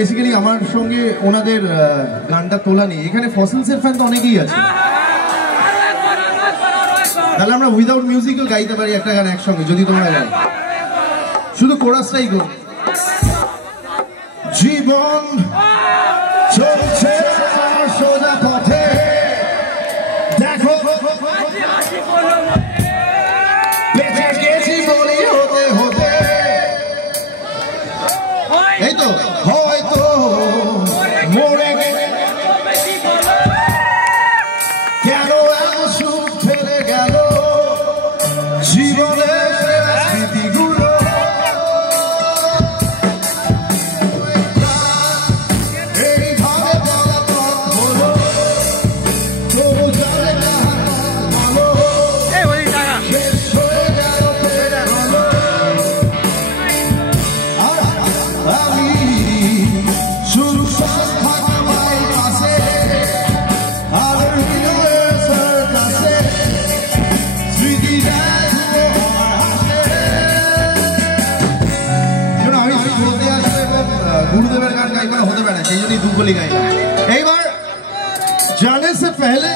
Basically আমার সঙ্গে ওনাদের গানটা তোলা নেই, এখানে ফসিলসের ফ্যান তো অনেকেই আছে, তাহলে আমরা উইদাউট মিউজিকও গাইতে পারি একটা গান একসঙ্গে যদি তোমরা গাও, শুধু কোরাসটাই গো। জীবন চলছে সোজা পথে, দেখো বেঁচে গেছি বলি হতে হতে, এই তো হয়তো মরে গেলে কেন এত সুখ ফেলে গেল জীবনের স্মৃতিগুলো, এইভাবে পলাতক হলো তবু জানে না ভালো, শেষ হয়ে গেল হলো আমি শুধু থাকবাই পাশে আর হৃদয়ের কাছে স্মৃতি गुरुदेवर गान का एक बार होते बैठे चाहिए नहीं दुगली गाई एक बार जाने से पहले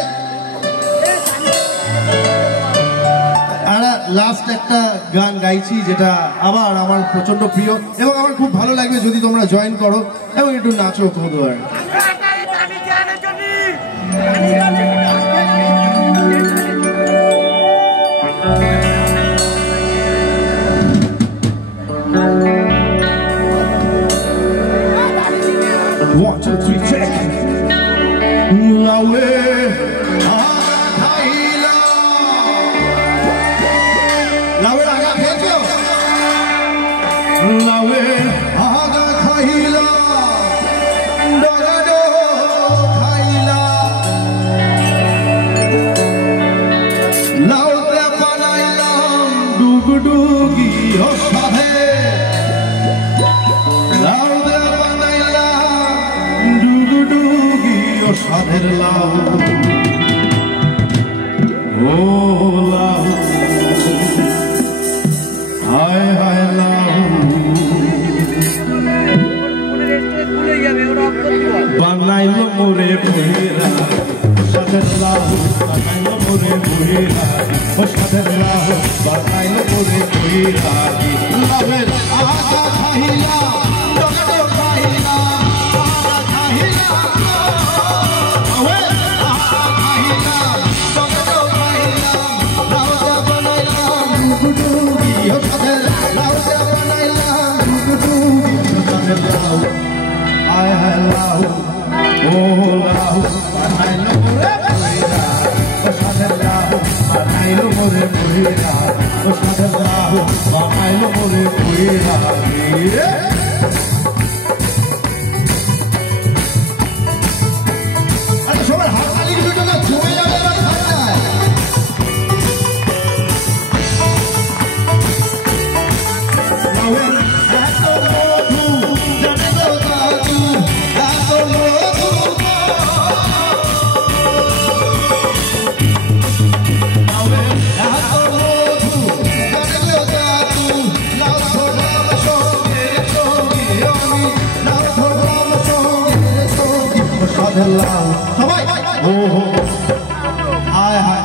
लास्ट একটা গান গাইছি যেটা আবার আমার প্রচন্ড প্রিয় এবং আমার খুব ভালো লাগবে যদি তোমরা জয়েন করো এবং একটু নাচো তোমাদের। One, two, three, check. Lawe Akaila. Lawe Aga Khecho. Lawe Aga Khaila. Dagado Khaila. Laute Panailam Dugudugi Hoshade. সাধের লাউ ও লাউ হায় হায় লাউ বানাইলো মোরে ভুইরা সাধের লাউ বানাইলো মোরে ভুইরা ও সাধের লাউ বানাইলো মোরে ভুইরা লাভের আগা খাইলা ডগডগ খাইলা আগা খাইলা সবাই ও হায় হায়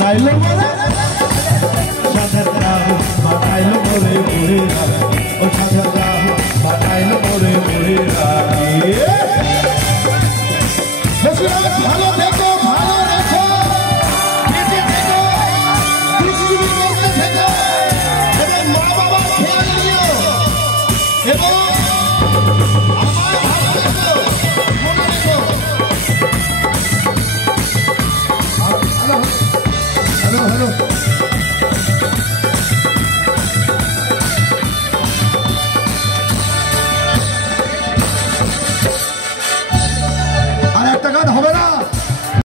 নাইলো মানে সাধের রাহু বানাইলো মোরে ভুইরা ও সাধের রাহু বানাইলো মোরে ভুইরা ভালো দেখো ভালো রেখো বেঁচে থেকো দুষ্টুমি করতে থেকো এবং মা বাবার খেয়াল নিও এবং আমার